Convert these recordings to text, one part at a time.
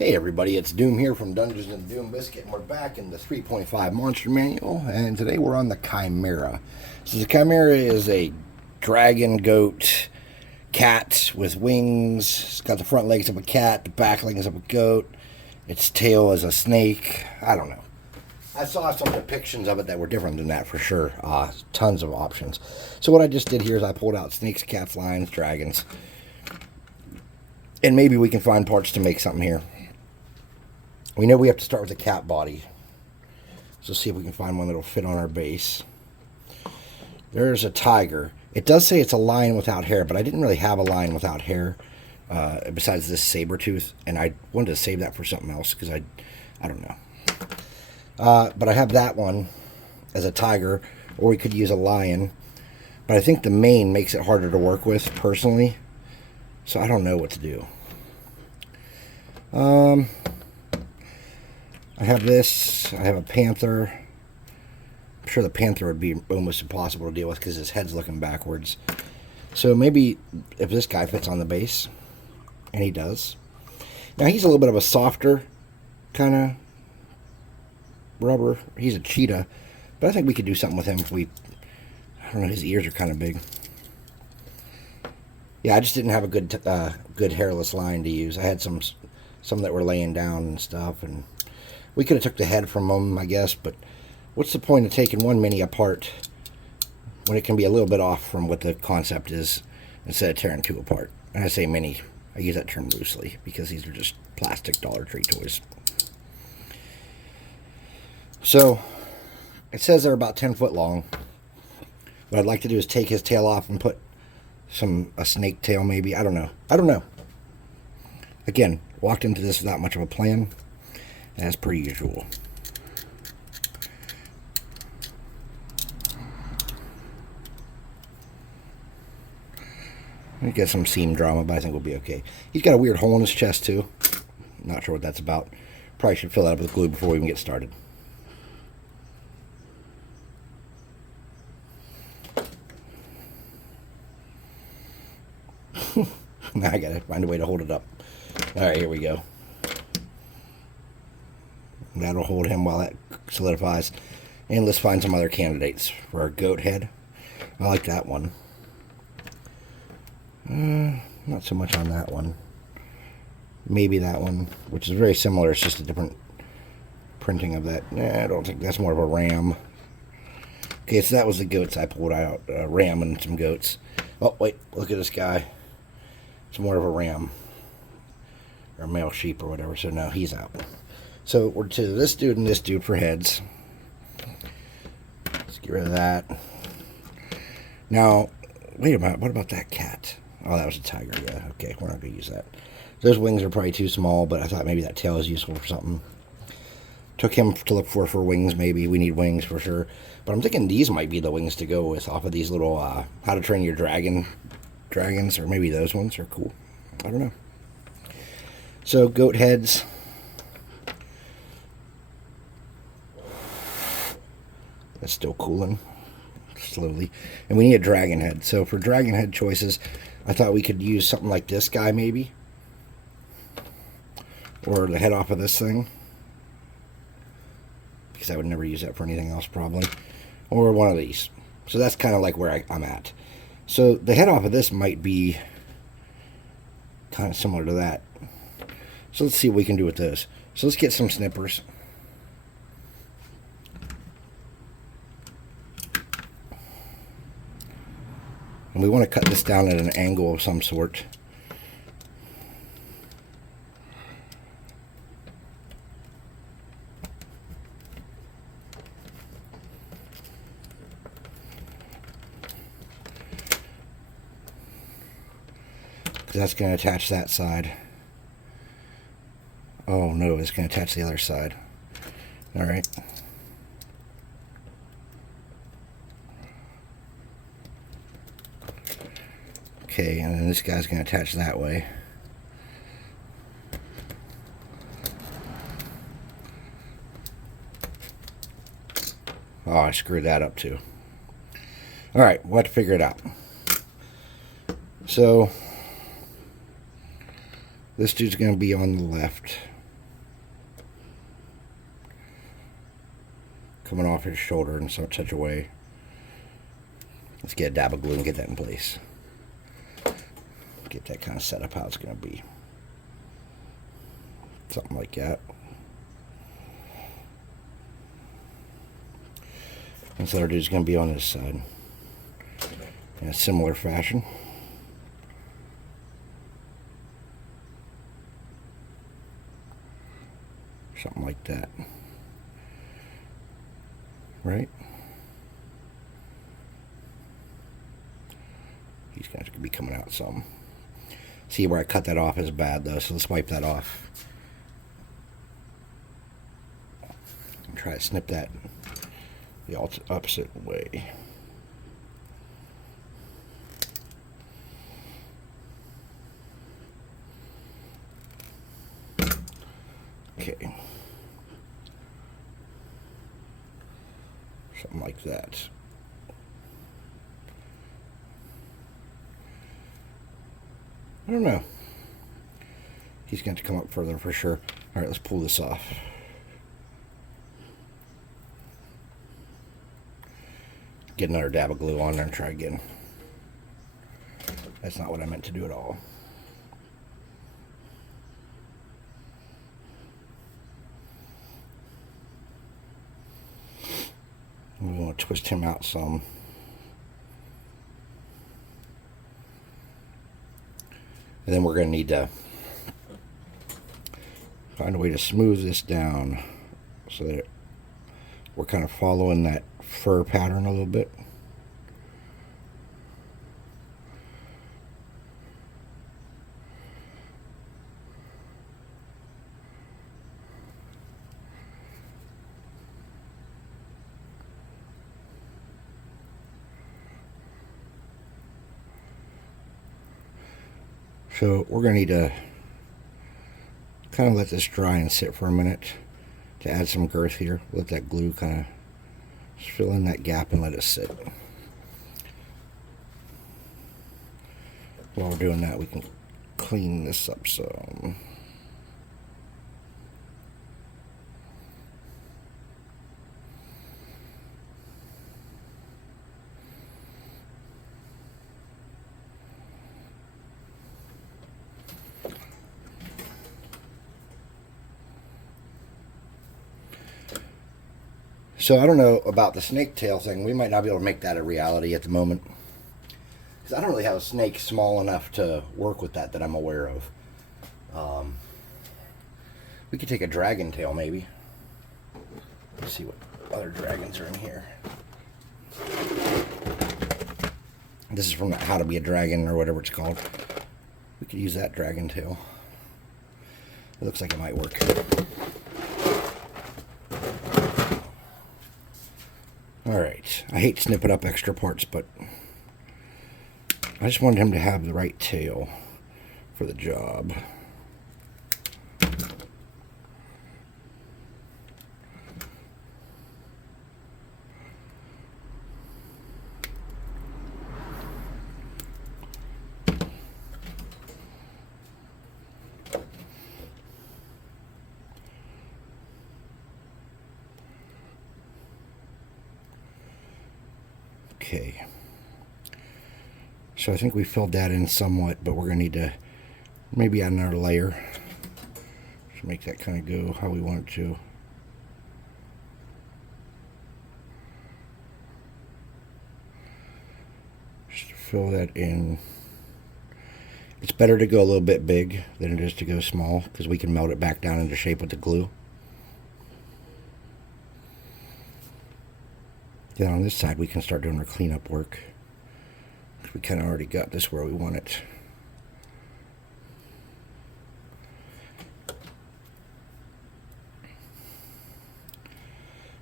Hey everybody, it's Doom here from Dungeons and Doom Biscuit, and we're back in the 3.5 Monster Manual, and today we're on the Chimera. So the Chimera is a dragon, goat, cat with wings. It's got the front legs of a cat, the back legs of a goat. Its tail is a snake. I don't know. I saw some depictions of it that were different than that for sure. Tons of options. So what I just did here is I pulled out snakes, cats, lions, dragons, and maybe we can find parts to make something here. We know we have to start with a cat body. So see if we can find one that'll fit on our base. There's a tiger. It does say it's a lion without hair, but I didn't really have a lion without hair besides this saber tooth, and I wanted to save that for something else because I don't know. But I have that one as a tiger, or we could use a lion. But I think the mane makes it harder to work with personally, so I don't know what to do. I have this. I have a panther. I'm sure the panther would be almost impossible to deal with because his head's looking backwards. So maybe if this guy fits on the base, and he does. Now he's a little bit of a softer kind of rubber. He's a cheetah, but I think we could do something with him if we, I don't know, his ears are kind of big. Yeah, I just didn't have a good hairless lion to use. I had some that were laying down and stuff, and we could have took the head from them, I guess, but what's the point of taking one mini apart when it can be a little bit off from what the concept is instead of tearing two apart? And I say mini, I use that term loosely because these are just plastic Dollar Tree toys. So it says they're about 10 foot long. What I'd like to do is take his tail off and put a snake tail maybe. I don't know. Again, walked into this without much of a plan, as per usual. We get some seam drama, but I think we'll be okay. He's got a weird hole in his chest too. Not sure what that's about. Probably should fill that up with glue before we even get started. Now I gotta find a way to hold it up. Alright, here we go. That'll hold him while that solidifies. And let's find some other candidates for our goat head. I like that one. Not so much on that one. Maybe that one, which is very similar. It's just a different printing of that. I don't think that's more of a ram. Okay, so that was the goats I pulled out. A ram and some goats. Oh, wait, look at this guy. It's more of a ram. Or a male sheep or whatever, so now he's out. So we're to this dude and this dude for heads. Let's get rid of that. Now, wait a minute. What about that cat? Oh, that was a tiger. Yeah, okay. We're not going to use that. Those wings are probably too small, but I thought maybe that tail is useful for something. Took him to look for wings, maybe. We need wings for sure. But I'm thinking these might be the wings to go with off of these little How to Train Your Dragons, or maybe those ones are cool. I don't know. So, goat heads. That's still cooling slowly. And we need a dragon head. So for dragon head choices, I thought we could use something like this guy maybe. Or the head off of this thing. Because I would never use that for anything else probably. Or one of these. So that's kind of like where I'm at. So the head off of this might be kind of similar to that. So let's see what we can do with this. So let's get some snippers. And we want to cut this down at an angle of some sort. Because that's going to attach that side. Oh no, it's going to attach the other side. Alright. Okay, and then this guy's going to attach that way. Oh, I screwed that up too. Alright, we'll have to figure it out. So, this dude's going to be on the left. coming off his shoulder in such a way. Let's get a dab of glue and get that in place. Get that kind of set up how it's going to be. Something like that. And so our dude's going to be on this side in a similar fashion. Something like that. Right? He's going to be coming out some. See where I cut that off is bad though, so let's wipe that off. And try to snip that the opposite way. Okay. Something like that. I don't know. He's going to come up further for sure. All right, let's pull this off. Get another dab of glue on there and try again. That's not what I meant to do at all. We want to twist him out some. And then we're going to need to find a way to smooth this down so that we're kind of following that fur pattern a little bit. So we're going to need to kind of let this dry and sit for a minute to add some girth here. Let that glue kind of fill in that gap and let it sit. While we're doing that, we can clean this up some. So I don't know about the snake tail thing. We might not be able to make that a reality at the moment. Because I don't really have a snake small enough to work with that I'm aware of. We could take a dragon tail maybe. Let's see what other dragons are in here. This is from How to Be a Dragon or whatever it's called. We could use that dragon tail. It looks like it might work. Alright, I hate snipping up extra parts, but I just wanted him to have the right tail for the job. Okay, so I think we filled that in somewhat, but we're going to need to maybe add another layer to make that kind of go how we want it to. Just fill that in. It's better to go a little bit big than it is to go small because we can melt it back down into shape with the glue. Then on this side we can start doing our cleanup work. We kind of already got this where we want it.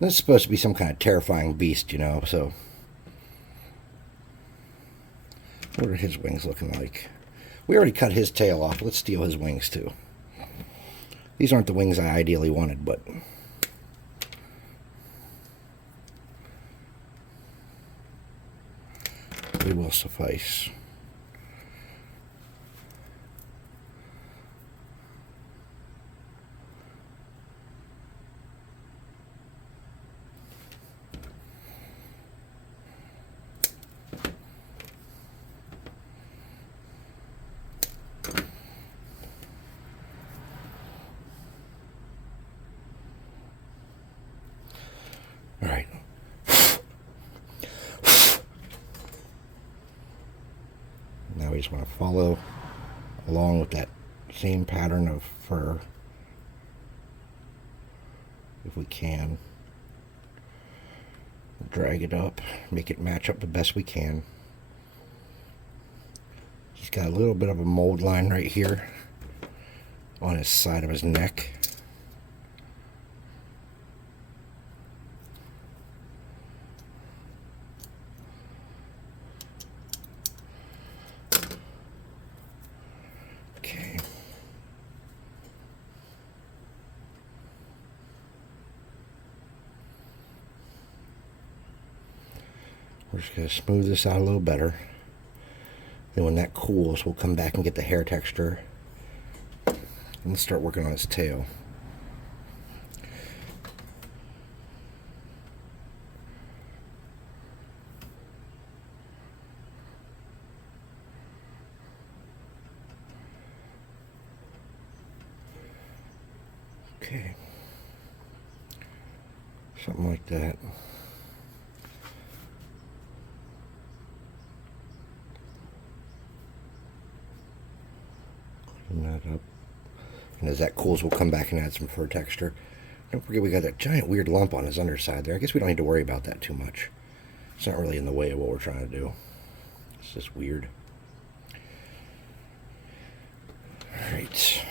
This is supposed to be some kind of terrifying beast, you know, so what are his wings looking like? We already cut his tail off. Let's steal his wings too. These aren't the wings I ideally wanted, but they will suffice. just want to follow along with that same pattern of fur if we can. Drag it up, make it match up the best we can. He's got a little bit of a mold line right here on his side of his neck. Okay. We're just going to smooth this out a little better. Then when that cools, we'll come back and get the hair texture. And let's start working on his tail. Okay. Something like that. That up, and as that cools, we'll come back and add some fur texture. Don't forget we got that giant weird lump on his underside there. I guess we don't need to worry about that too much. It's not really in the way of what we're trying to do. It's just weird. All right.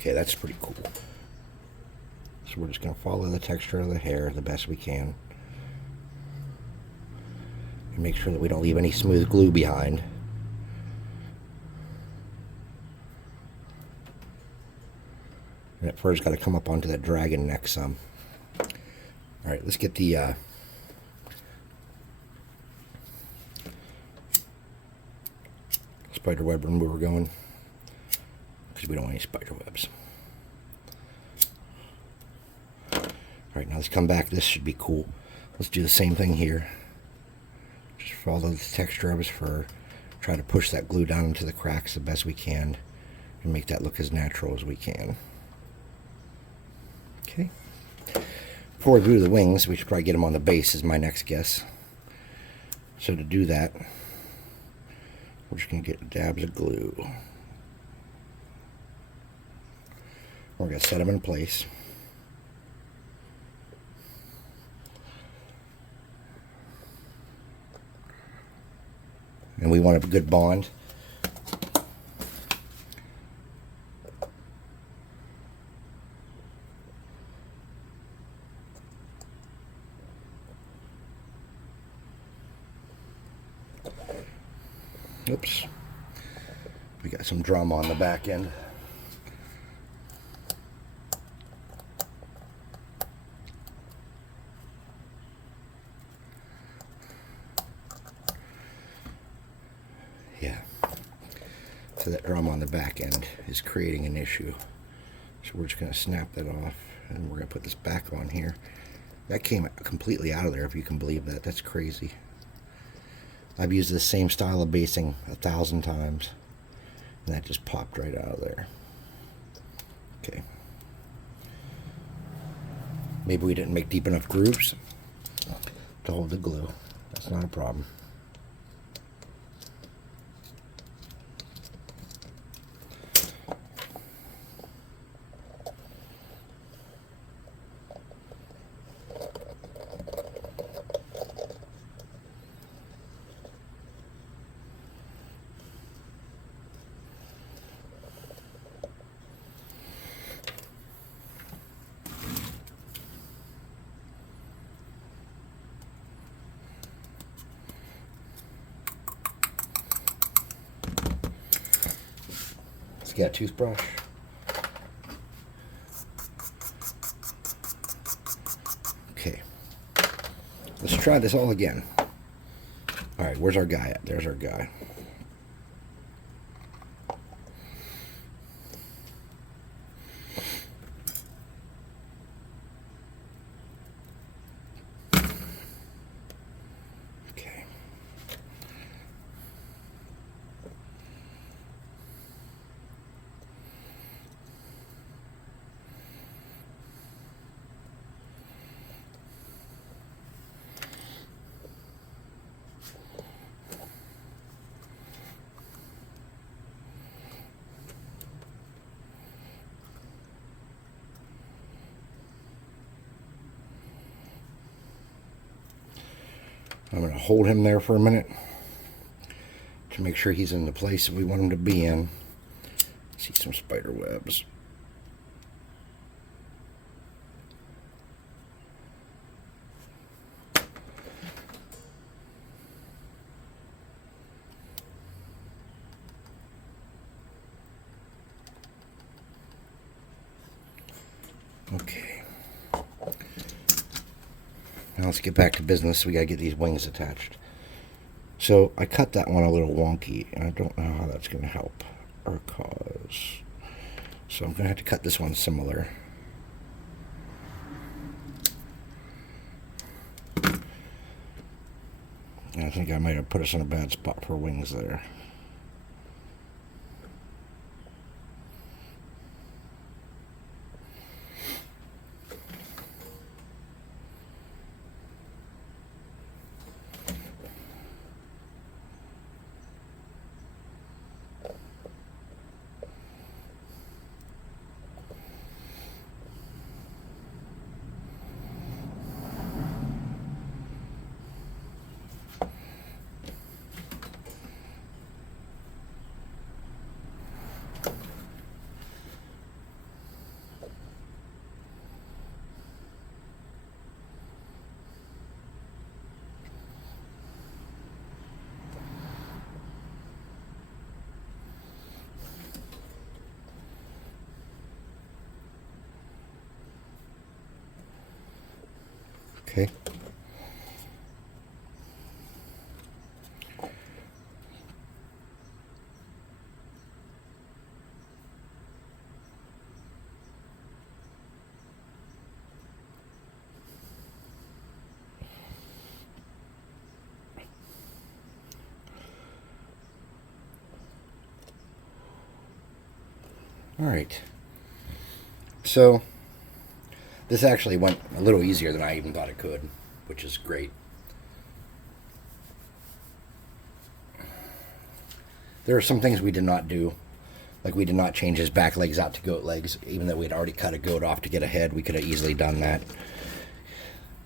Okay, that's pretty cool. So we're just going to follow the texture of the hair the best we can. And make sure that we don't leave any smooth glue behind. And that fur's got to come up onto that dragon neck some. Alright, let's get the spider web remover going, because we don't want any spider webs. Alright, now let's come back. This should be cool. Let's do the same thing here. Just follow the texture of his fur. Try to push that glue down into the cracks the best we can and make that look as natural as we can. Okay. Before we glue the wings, we should probably get them on the base is my next guess. So to do that, we're just going to get dabs of glue. We're going to set them in place. And we want a good bond. Oops. We got some drum on the back end. Yeah. So that drum on the back end is creating an issue. So we're just going to snap that off, and we're going to put this back on here. That came completely out of there, if you can believe that. That's crazy. I've used this same style of basing 1,000 times, and that just popped right out of there. Okay. Maybe we didn't make deep enough grooves to hold the glue. That's not a problem. Get a toothbrush. Okay. Let's try this all again. Alright, where's our guy at? There's our guy. Okay. I'm going to hold him there for a minute to make sure he's in the place that we want him to be in. See some spider webs. Okay. Now let's get back to business. We got to get these wings attached. So I cut that one a little wonky, and I don't know how that's going to help our cause. So I'm going to have to cut this one similar. And I think I might have put us in a bad spot for wings there. Okay. All right. So this actually went a little easier than I even thought it could, which is great. There are some things we did not do. Like we did not change his back legs out to goat legs, even though we'd already cut a goat off to get a head. We could have easily done that.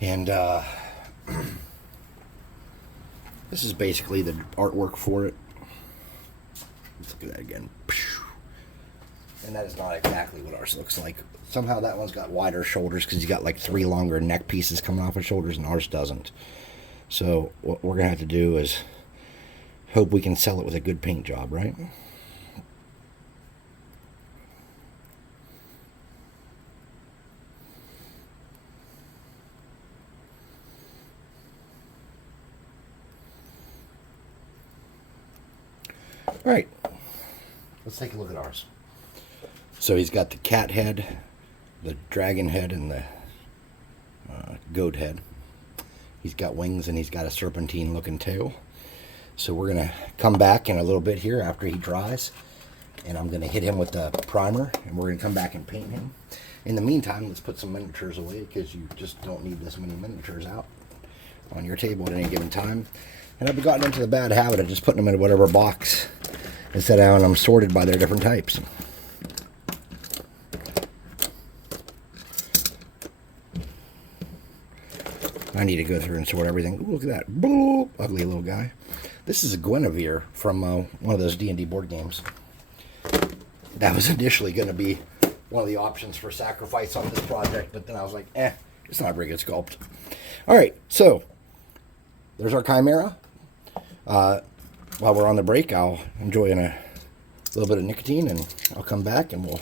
And this is basically the artwork for it. Let's look at that again. And that is not exactly what ours looks like. Somehow that one's got wider shoulders because he's got like 3 longer neck pieces coming off his shoulders, and ours doesn't. So what we're going to have to do is hope we can sell it with a good paint job, right? All right. Let's take a look at ours. So he's got the cat head, the dragon head, and the goat head. He's got wings and he's got a serpentine looking tail. So we're going to come back in a little bit here after he dries, and I'm going to hit him with the primer, and we're going to come back and paint him. In the meantime, let's put some miniatures away because you just don't need this many miniatures out on your table at any given time. And I've gotten into the bad habit of just putting them in whatever box instead of having them sorted by their different types. I need to go through and sort everything. Ooh, look at that. Boo, ugly little guy. This is a Guinevere from one of those D&D board games. That was initially going to be one of the options for sacrifice on this project, but then I was like, it's not a very good sculpt. All right, so there's our Chimera. While we're on the break, I'll enjoy a little bit of nicotine, and I'll come back and we'll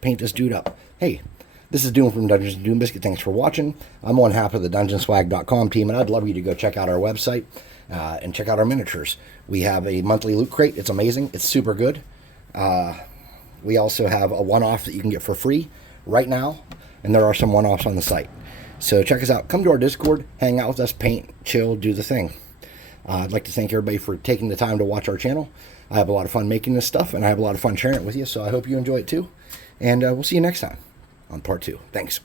paint this dude up. Hey, this is Doom from Dungeons & Doom Biscuit. Thanks for watching. I'm one half of the DungeonSwag.com team, and I'd love you to go check out our website and check out our miniatures. We have a monthly loot crate. It's amazing. It's super good. We also have a one-off that you can get for free right now, and there are some one-offs on the site. So check us out. Come to our Discord, hang out with us, paint, chill, do the thing. I'd like to thank everybody for taking the time to watch our channel. I have a lot of fun making this stuff, and I have a lot of fun sharing it with you, so I hope you enjoy it too. And we'll see you next time on part 2. Thanks.